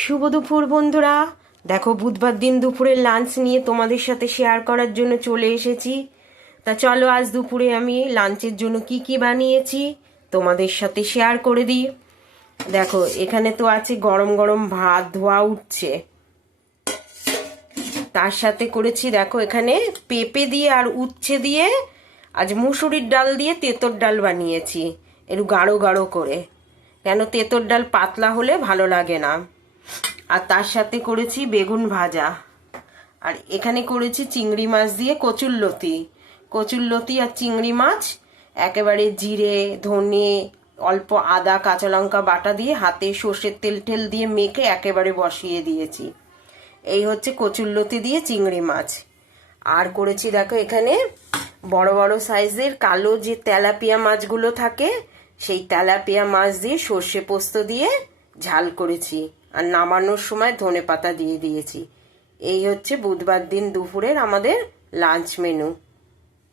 শুভ দুপুর বন্ধুরা। দেখো, বুধবার দিন দুপুরের লাঞ্চ নিয়ে তোমাদের সাথে শেয়ার করার জন্য চলে এসেছি। তা চলো, আজ দুপুরে আমি লাঞ্চের জন্য কি কি বানিয়েছি তোমাদের সাথে শেয়ার করে দিই। দেখো, এখানে তো আছে গরম গরম ভাত, ধোয়া উঠছে। তার সাথে করেছি, দেখো এখানে পেঁপে দিয়ে আর উচ্ছে দিয়ে আজ মুসুরির ডাল দিয়ে তেঁতর ডাল বানিয়েছি, একটু গাঢ় গাঢ় করে, কেন তেঁতর ডাল পাতলা হলে ভালো লাগে না। আর তার সাথে করেছি বেগুন ভাজা। আর এখানে করেছি চিংড়ি মাছ দিয়ে কচুরলতি। কচুরলতি আর চিংড়ি মাছ একেবারে জিরে, ধনে, অল্প আদা, কাঁচা লঙ্কা বাটা দিয়ে হাতে সর্ষের তেল টেল দিয়ে মেখে একেবারে বসিয়ে দিয়েছি। এই হচ্ছে কচুরলতি দিয়ে চিংড়ি মাছ। আর করেছি, দেখো এখানে বড় বড় সাইজের কালো যে তেলাপিয়া মাছগুলো থাকে, সেই তেলাপিয়া মাছ দিয়ে সর্ষে পোস্ত দিয়ে ঝাল করেছি। আর নামানোর সময় ধনেপাতা দিয়ে দিয়েছি। এই হচ্ছে বুধবার দিন দুপুরের আমাদের লাঞ্চ মেনু।